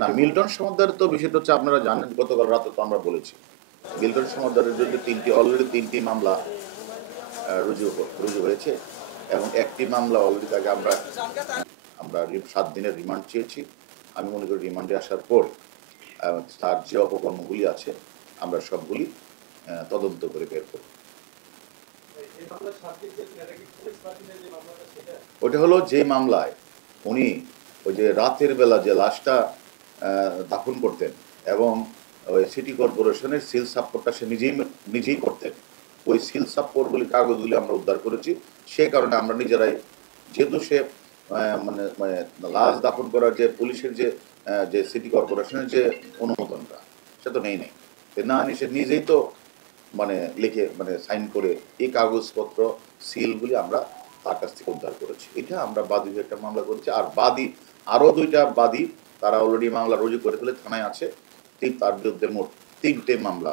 না, মিল্টন সমাদ্দারের তো বিষয়টা হচ্ছে আপনারা জানেন, গতকাল রাতে তো আমরা বলেছি মিল্টন সমাদ্দারের জন্য অলরেডি তিনটি মামলা রুজু হয়েছে এবং একটি মামলা অলরেডি তাকে আমরা 7 দিনের রিমান্ড চেয়েছি। আমি মনে করি রিমান্ডে আসার পর তার যে অপকর্মগুলি আছে আমরা সবগুলি তদন্ত করে বের করব। ওটা হলো যে মামলায় উনি ওই যে রাতের বেলা যে লাশটা দাফন করতেন এবং ওই সিটি কর্পোরেশনের সিল সাপোর্টটা সে নিজেই করতেন। ওই সিল সাপোর্টগুলি কাগজগুলি আমরা উদ্ধার করেছি। সে কারণে আমরা নিজেরাই, যেহেতু সে মানে মানে লাশ দাফন করার যে পুলিশের যে সিটি কর্পোরেশনের যে অনুমোদনটা সে তো নেই না, সে নিজেই তো লিখে সাইন করে এই কাগজপত্র সিলগুলি আমরা তার কাছ থেকে উদ্ধার করেছি। এটা আমরা বাদী হয়ে একটা মামলা করেছি। আর বাদী আরো 2টা বাদী তারা অলরেডি মামলা রুজু করে ফেলে থানায় আছে। তার বিরুদ্ধে মোট 3টে মামলা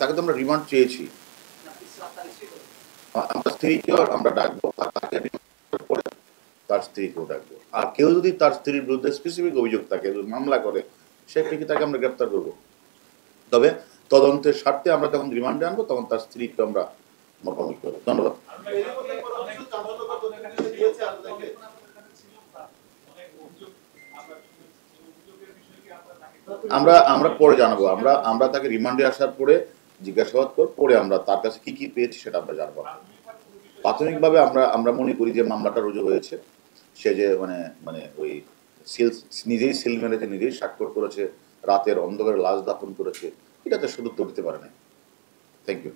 তাকে তো আমরা রিমান্ড চেয়েছি। আমরা স্ত্রীকেও আমরা ডাকবো, তার স্ত্রীকেও ডাকবো। আর কেউ যদি তার স্ত্রীর বিরুদ্ধে স্পেসিফিক অভিযোগ থাকে, মামলা করে, সেক্ষেত্রে তাকে আমরা গ্রেপ্তার করবো। তবে তদন্তের স্বার্থে আমরা যখন রিমান্ডে আনবো তখন তার স্ত্রীকে আমরা মোকাবিলা করবো। ধন্যবাদ। আমরা পরে জানাবো। আমরা তাকে রিমান্ডে আসার পরে জিজ্ঞাসাবাদ পরে আমরা তার কাছে কি কি পেয়েছি সেটা আমরা জানবো। প্রাথমিকভাবে আমরা মনে করি যে মামলাটা রুজু হয়েছে। সে যে ওই নিজেই সিল মেরেছে, নিজেই স্বাক্ষর করেছে, রাতের অন্ধকারে লাশ দাফন করেছে, এটাতে সদুত্তর দিতে পারে না। Thank you.